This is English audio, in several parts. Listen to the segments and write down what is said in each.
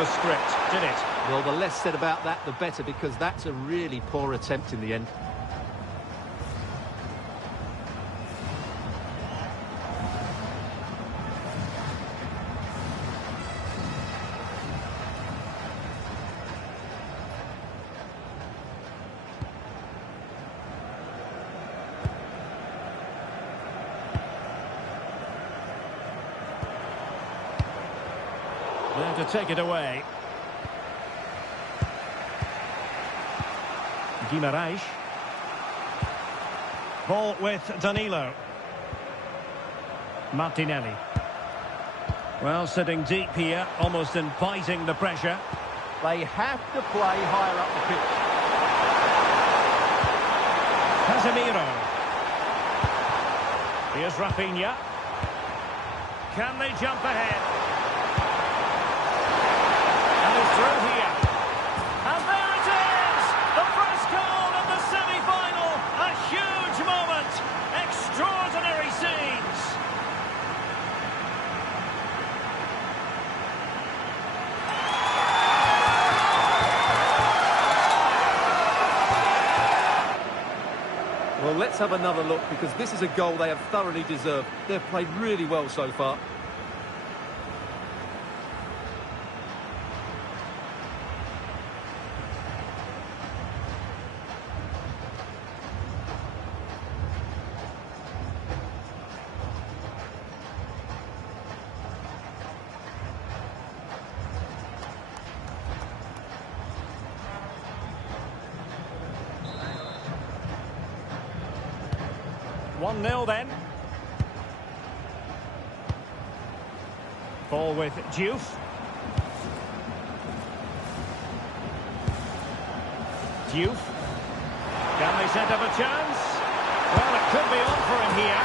the script, did it? Well, the less said about that, the better, because that's a really poor attempt in the end. There to take it away. Guimarães. Ball with Danilo. Martinelli. Well, sitting deep here, almost inviting the pressure. They have to play higher up the pitch. Casemiro. Here's Rafinha. Can they jump ahead? And he's through here. And there it is! The first goal of the semi-final. A huge moment. Extraordinary scenes. Well, let's have another look, because this is a goal they have thoroughly deserved. They've played really well so far. One 0 then. Ball with Diouf. Diouf. Can they set up a chance? Well, it could be on for him here.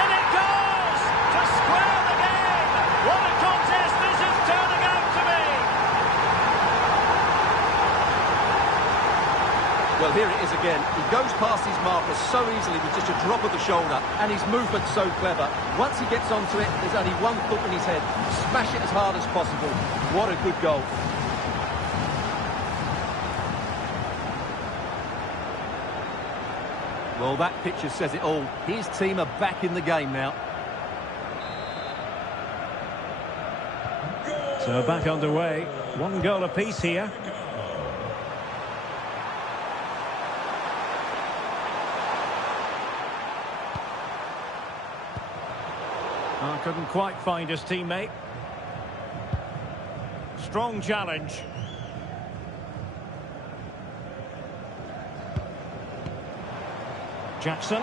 And it goes! To square the game! What a contest this is turning out to be! Well, here it is again. He goes past his marker so easily with just a drop of the shoulder, and his movement's so clever. Once he gets onto it, there's only one thought in his head. Smash it as hard as possible. What a good goal. Well, that picture says it all. His team are back in the game now. So back underway. One goal apiece here. Couldn't quite find his teammate. Strong challenge. Jackson.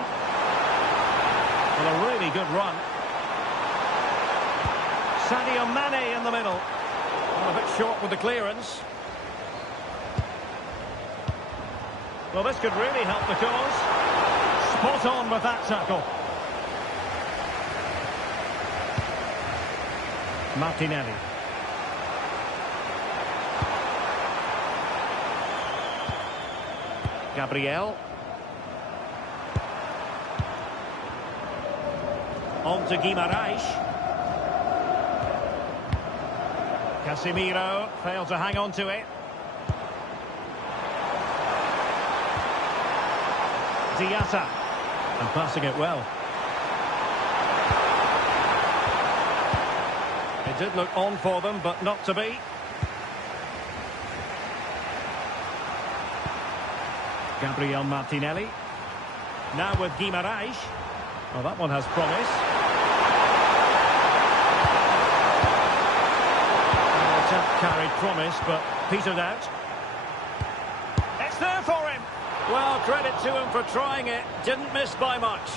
Well, a really good run. Sadio Mane in the middle. Well, a bit short with the clearance. Well, this could really help the cause. Spot on with that tackle. Martinelli. Gabriel. On to Guimarães. Casemiro failed to hang on to it. Diatta. And passing it well. It did look on for them, but not to be. Gabriel Martinelli. Now with Guimarães. Well, that one has promise. The attempt carried promise, but petered out. It's there for him. Well, credit to him for trying it. Didn't miss by much.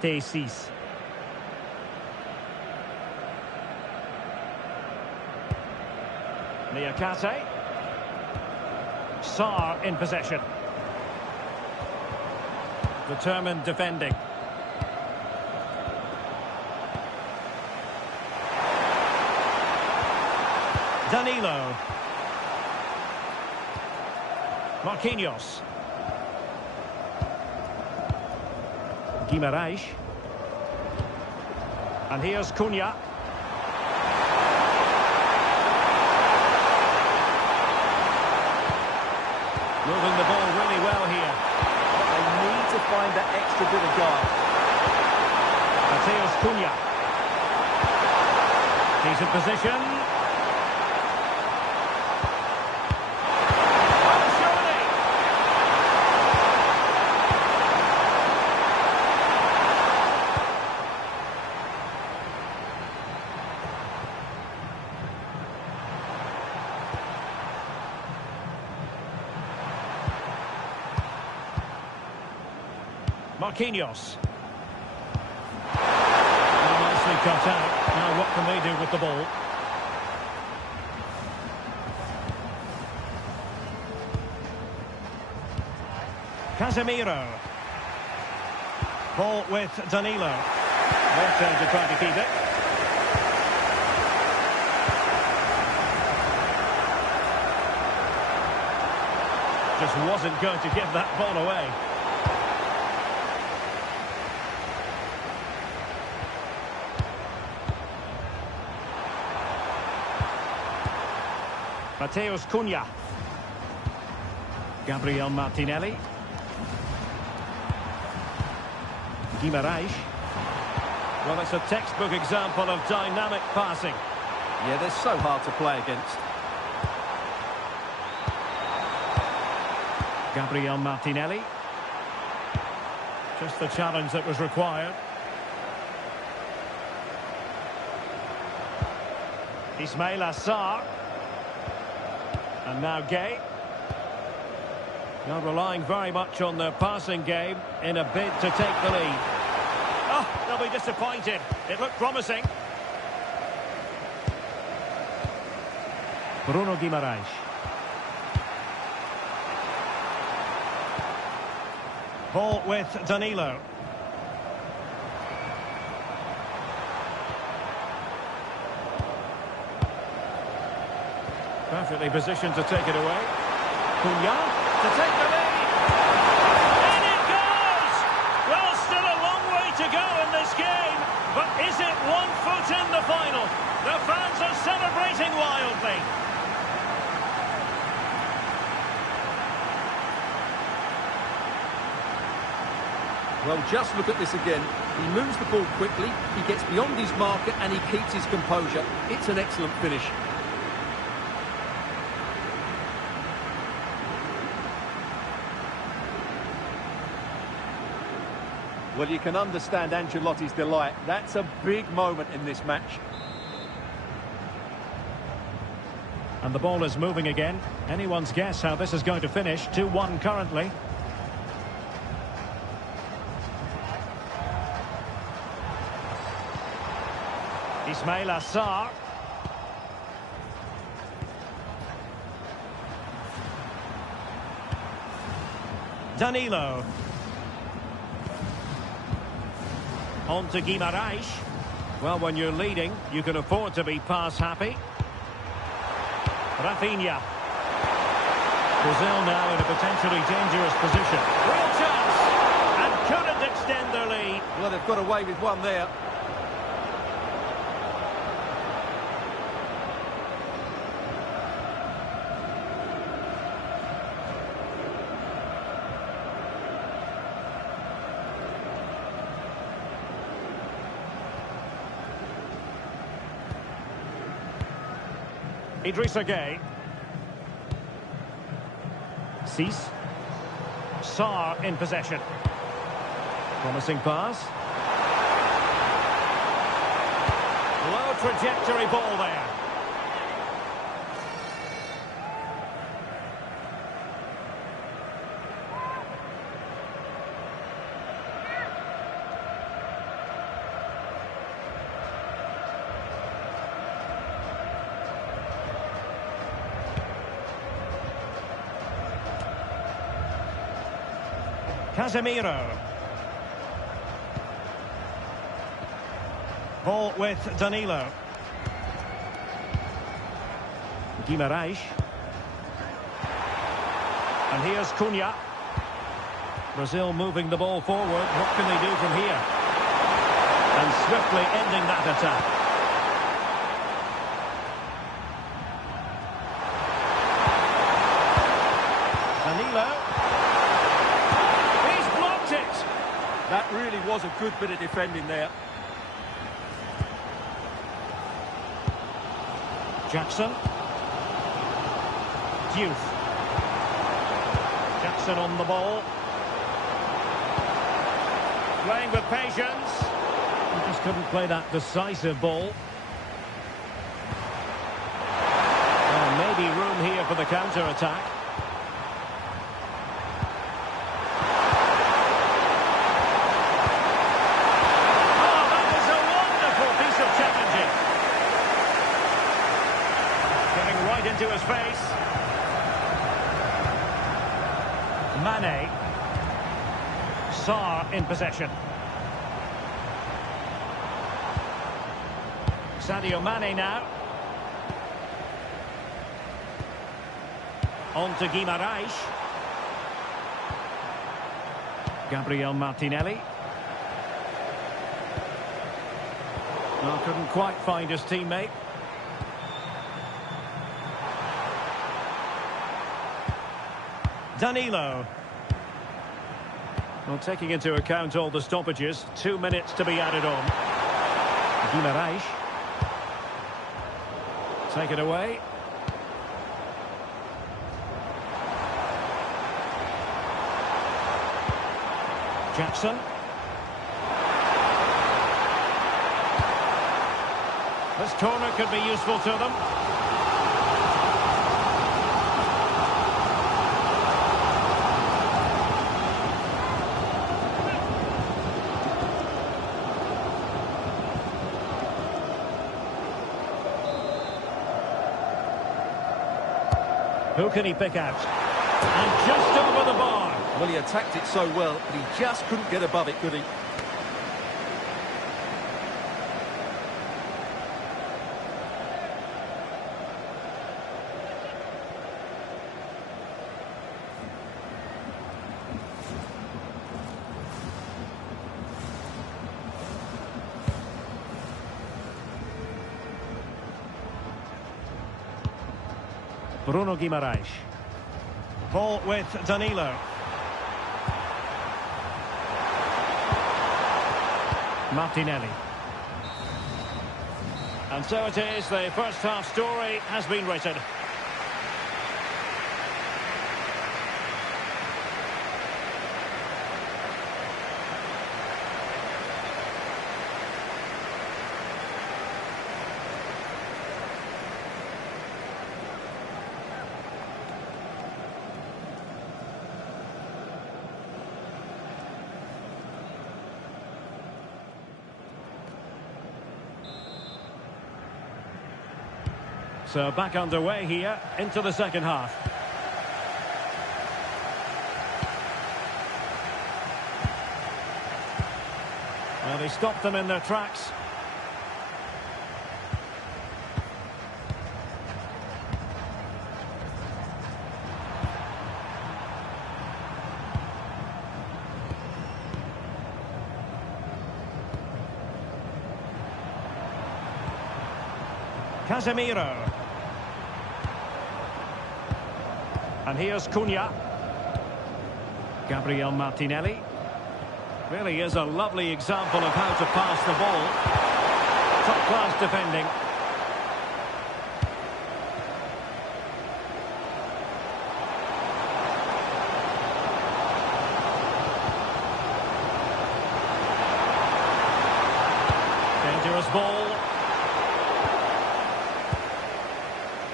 Pate 6. Niakate. Sarr in possession. Determined defending. Danilo. Marquinhos. Guimarães. And here's Cunha. Moving the ball really well here. They need to find that extra bit of guard. Mateus Cunha. Decent position. Oh, surely. Marquinhos. Nicely cut out. Now what can they do with the ball? Casemiro. Ball with Danilo. Their turn to try to keep it. Just wasn't going to give that ball away. Mateus Cunha. Gabriel Martinelli. Guimarães. Well, it's a textbook example of dynamic passing. Yeah, they're so hard to play against. Gabriel Martinelli. Just the challenge that was required. Ismail Assar. And now Gay. Now relying very much on their passing game in a bid to take the lead. Oh, they'll be disappointed. It looked promising. Bruno Guimarães. Ball with Danilo. Perfectly positioned to take it away. Cunha to take the lead. In it goes! Well, still a long way to go in this game. But is it 1 foot in the final? The fans are celebrating wildly. Well, just look at this again. He moves the ball quickly, he gets beyond his marker and he keeps his composure. It's an excellent finish. Well, you can understand Ancelotti's delight. That's a big moment in this match. And the ball is moving again. Anyone's guess how this is going to finish. 2-1 currently. Ismail Assar. Danilo. On to Guimarães. Well, when you're leading, you can afford to be pass happy. Rafinha. Brazil now in a potentially dangerous position. Real chance! And couldn't extend their lead. Well, they've got away with one there. Idrissa Gueye. Cease. Sarr in possession. Promising pass. Low trajectory ball there. Casemiro. Ball with Danilo. Guimarães. And here's Cunha. Brazil moving the ball forward. What can they do from here? And swiftly ending that attack. Danilo. He's blocked it. That really was a good bit of defending there. Jackson. Youth. Jackson on the ball. Playing with patience. He just couldn't play that decisive ball. And maybe room here for the counter-attack. Oh, that is a wonderful piece of challenging. Getting right into his face. Mane. Sarr in possession. Sadio Mane now. On to Guimarães. Gabriel Martinelli. Well, couldn't quite find his teammate. Danilo. Well, taking into account all the stoppages, 2 minutes to be added on. Guimarães. Take it away. Jackson. This corner could be useful to them. Who can he pick out? And just over the bar. Well, he attacked it so well, but he just couldn't get above it, could he? Bruno Guimarães. Ball with Danilo. Martinelli. And so it is, the first half story has been written. So back underway here into the second half. Well, he stopped them in their tracks. Casemiro. And here's Cunha. Gabriel Martinelli. Really is a lovely example of how to pass the ball. Top-class defending. Dangerous ball.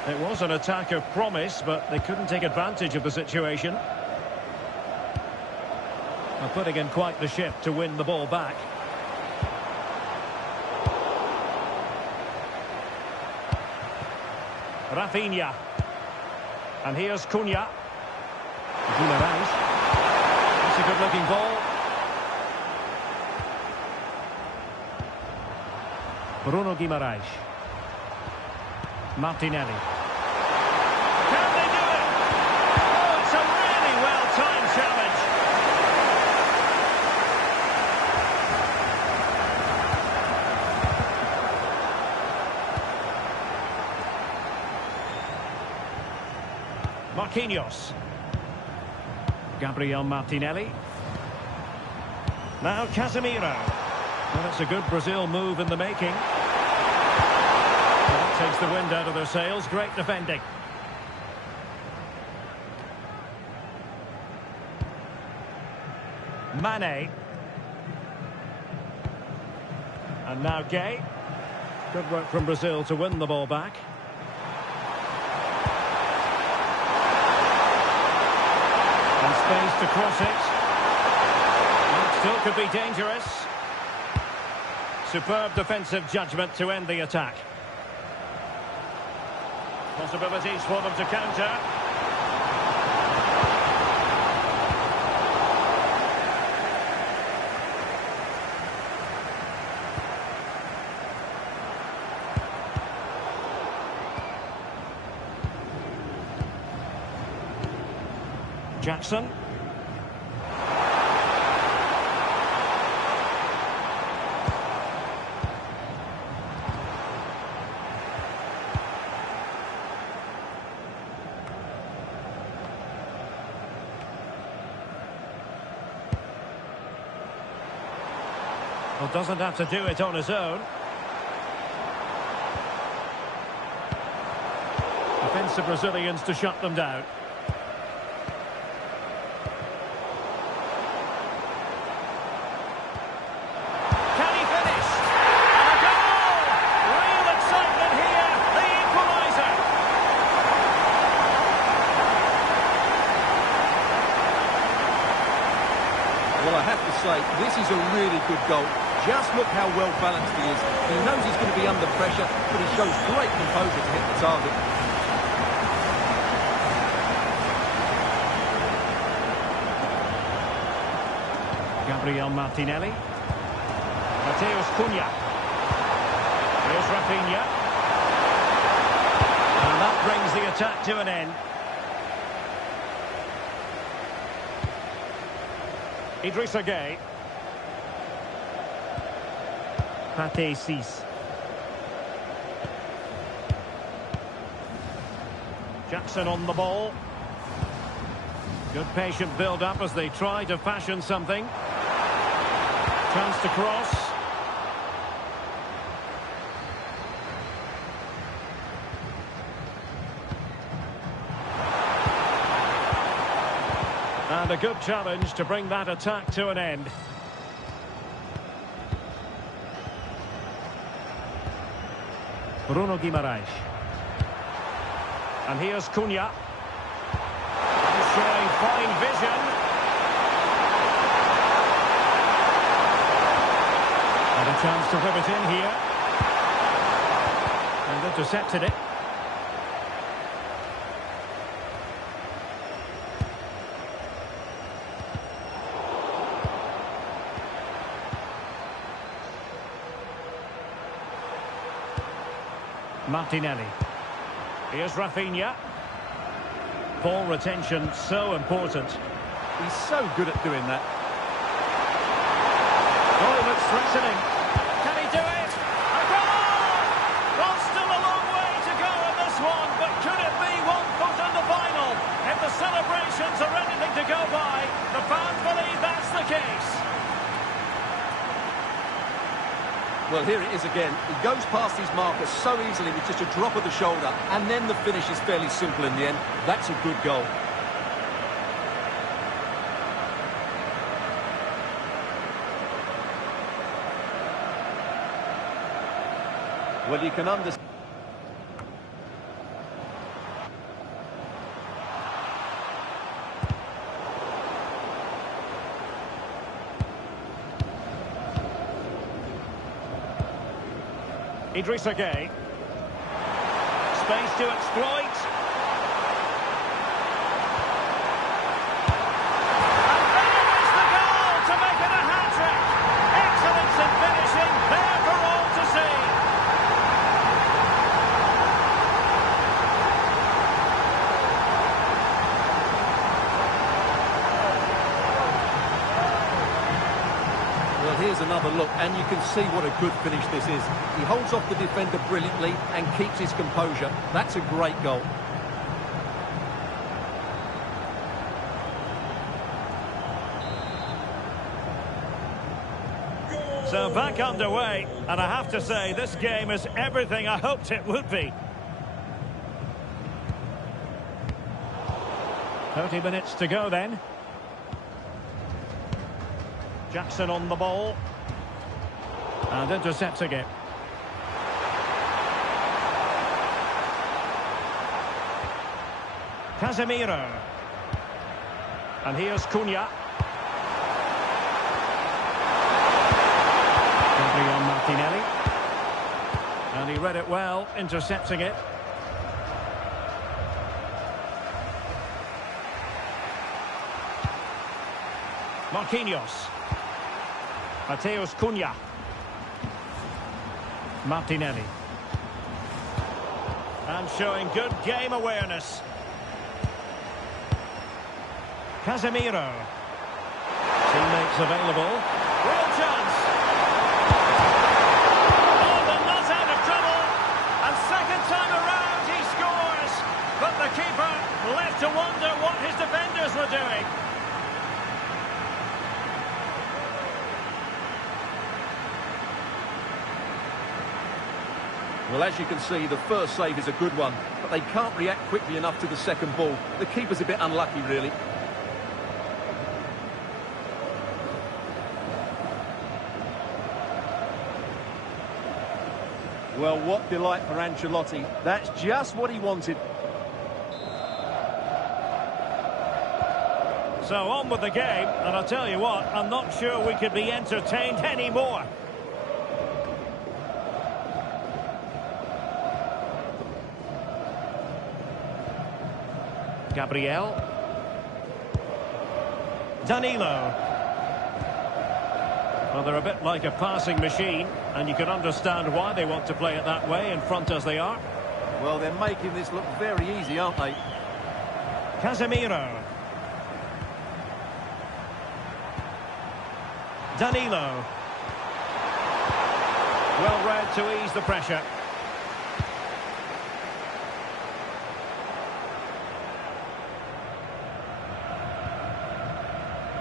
It was an attack of promise, but they couldn't take advantage of the situation. They're putting in quite the shift to win the ball back. Rafinha. And here's Cunha. Guimarães. That's a Good-looking ball. Bruno Guimaraes. Martinelli. Can they do it? Oh, it's a really well-timed challenge. Marquinhos. Gabriel Martinelli. Now Casemiro. Well, that's a good Brazil move in the making. Well, that takes the wind out of their sails. Great defending. Mane. And now Gay. Good work from Brazil to win the ball back. And space to cross it. It still could be dangerous. Superb defensive judgment to end the attack. Possibilities for them to counter. Jackson. Well, doesn't have to do it on his own. Defensive Brazilians to shut them down. Can he finish? And a goal! Real excitement here, the equaliser. Well, I have to say, this is a really good goal. Just look how well balanced he is. He knows he's going to be under pressure, but he shows great composure to hit the target. Gabriel Martinelli. Mateus Cunha. Here's Rafinha. And that brings the attack to an end. Idrissa Gueye. Pate Cis. Jackson on the ball. Good patient build-up as they try to fashion something. Chance to cross. And a good challenge to bring that attack to an end. Bruno Guimaraes. And here's Cunha. He's showing fine vision. And a chance to whip it in here. And intercepted it. Martinelli. Here's Rafinha. Ball retention so important. He's so good at doing that. Oh, it looks threatening. Can he do it? A goal! Well, still a long way to go in this one, but could it be 1 foot in the final? If the celebrations are anything to go by, the fans believe that's the case. Well, here it is again. He goes past his marker so easily with just a drop of the shoulder, and then the finish is fairly simple in the end. That's a good goal. Well, you can understand. Idrissa Gueye. Space to exploit. And there is the here's another look, and you can see what a good finish this is. He holds off the defender brilliantly and keeps his composure. That's a great goal. So back underway, and I have to say, this game is everything I hoped it would be. 30 minutes to go then. Jackson on the ball. And intercepting it. Casemiro. And here's Cunha. On Martinelli. And he read it well, intercepting it. Marquinhos. Mateus Cunha. Martinelli. And showing good game awareness. Casemiro. Teammates available. Real chance. Oh, the nut out of trouble. And second time around he scores. But the keeper left to wonder what his defenders were doing. Well, as you can see, the first save is a good one, but they can't react quickly enough to the second ball. The keeper's a bit unlucky, really. Well, what delight for Ancelotti. That's just what he wanted. So on with the game, and I'll tell you what, I'm not sure we could be entertained anymore. Gabriel. Danilo. Well, they're a bit like a passing machine, and you can understand why they want to play it that way, in front as they are. Well, they're making this look very easy, aren't they? Casemiro. Danilo. Well read to ease the pressure.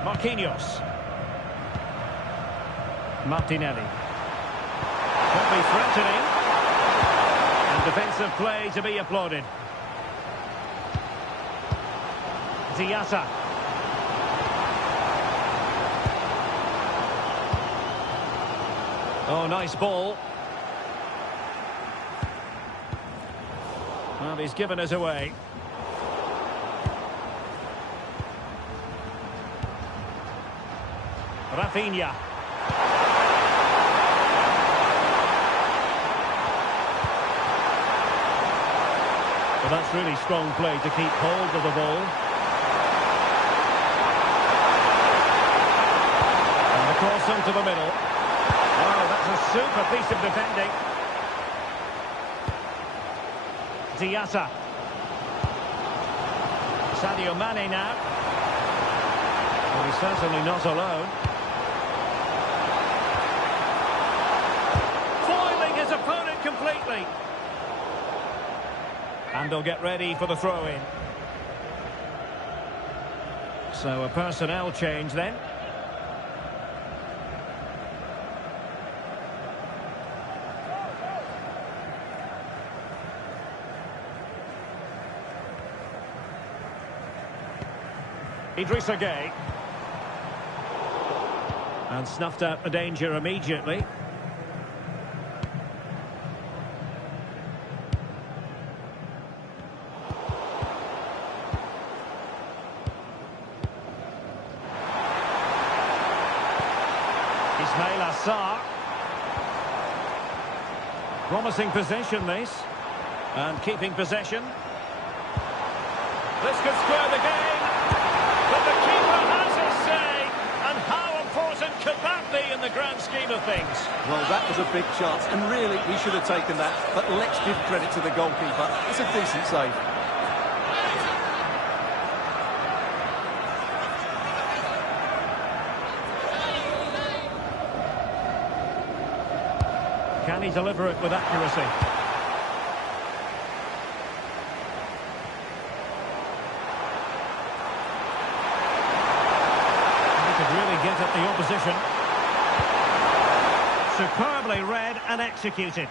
Marquinhos. Martinelli. Could be threatening. And defensive play to be applauded. Diatta. Oh, nice ball. And he's given us away. Rafinha. Well, that's really strong play to keep hold of the ball. And the cross into the middle. Oh, that's a super piece of defending. Diatta. Sadio Mane now. Well, he's certainly not alone. Foiling his opponent completely. And they'll get ready for the throw-in. So a personnel change then. Idrissa Gueye. And snuffed out the danger immediately. Ismail Assar. Promising possession, this. And keeping possession. This could square the game. But the keeper has his say. And how important could that be in the grand scheme of things? Well, that was a big chance, and really, he should have taken that. But let's give credit to the goalkeeper. It's a decent save. Can he deliver it with accuracy? He could really get at the opposition. Superbly read and executed.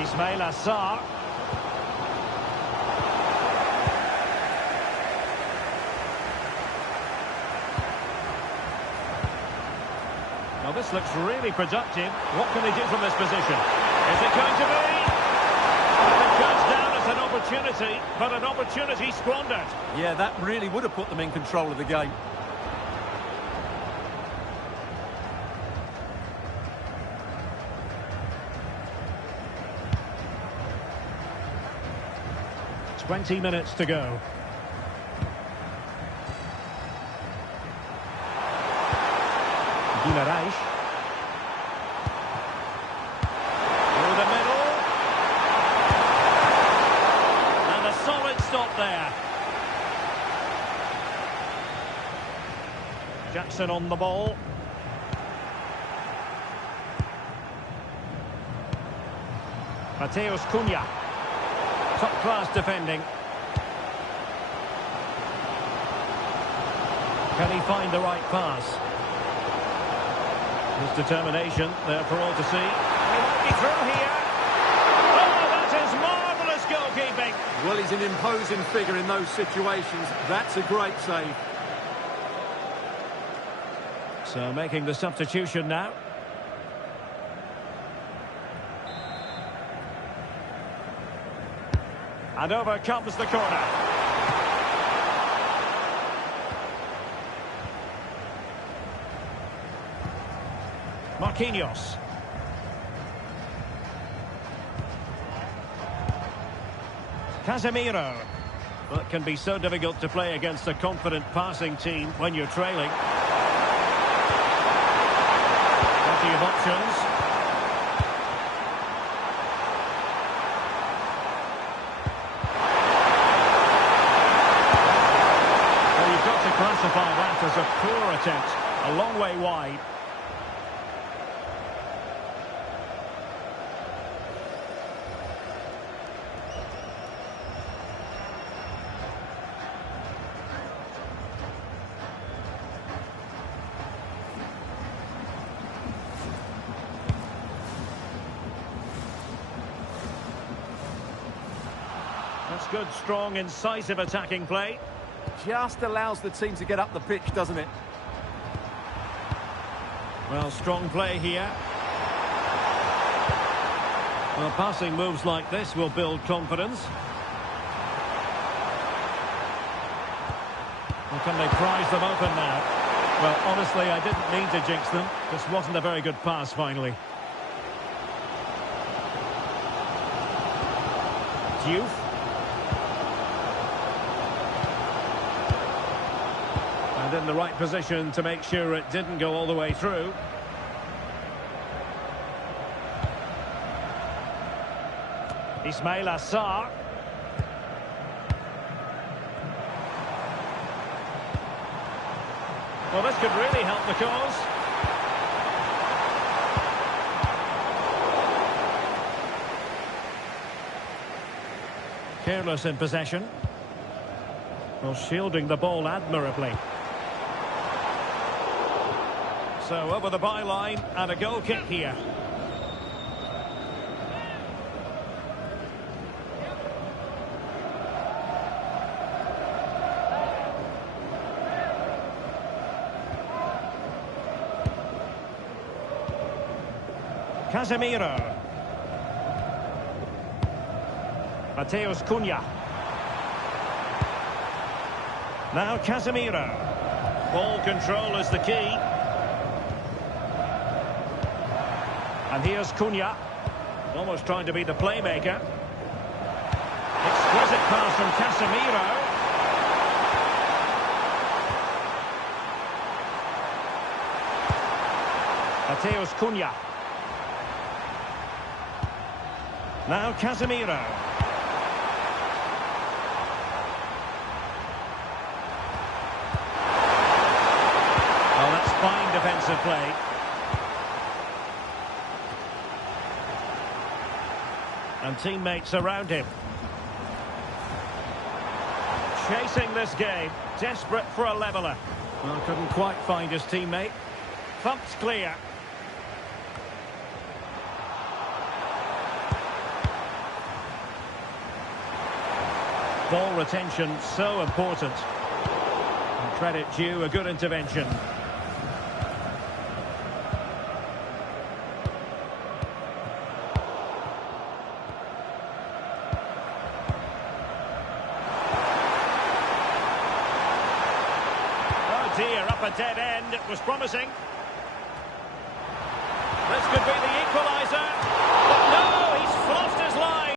Ismail Assar. Well, this looks really productive. What can they do from this position? Is it going to be? It goes down as an opportunity, but an opportunity squandered. Yeah, that really would have put them in control of the game. "20 minutes to go. Guimarães. Through the middle. And a solid stop there. Jackson on the ball. Mateus Cunha. Top-class defending. Can he find the right pass? His determination there for all to see. He might be through here. Oh, that is marvellous goalkeeping. Well, he's an imposing figure in those situations. That's a great save. So making the substitution now. And over comes the corner. Marquinhos. Casemiro. Well, it can be so difficult to play against a confident passing team when you're trailing. Plenty of options. Classify that as a poor attempt, a long way wide. That's good, strong, incisive attacking play. Just allows the team to get up the pitch, doesn't it? Well, strong play here. Well, passing moves like this will build confidence. Well, can they prize them open now? Well, honestly, I didn't mean to jinx them. This wasn't a very good pass, finally. Diouf. And in the right position to make sure it didn't go all the way through. Ismail Assar. Well, this could really help the cause. Careless in possession. Well, shielding the ball admirably. So over the byline and a goal kick here. Casemiro. Mateus Cunha. Now Casemiro. Ball control is the key. And here's Cunha, almost trying to be the playmaker. Exquisite pass from Casemiro. Mateus Cunha. Now Casemiro. defensive play. And teammates around him. Chasing this game, desperate for a leveller. Well, couldn't quite find his teammate. Thumped clear. Ball retention so important. And credit due, a good intervention. Oh dear, up a dead end. It was promising. This could be the equaliser.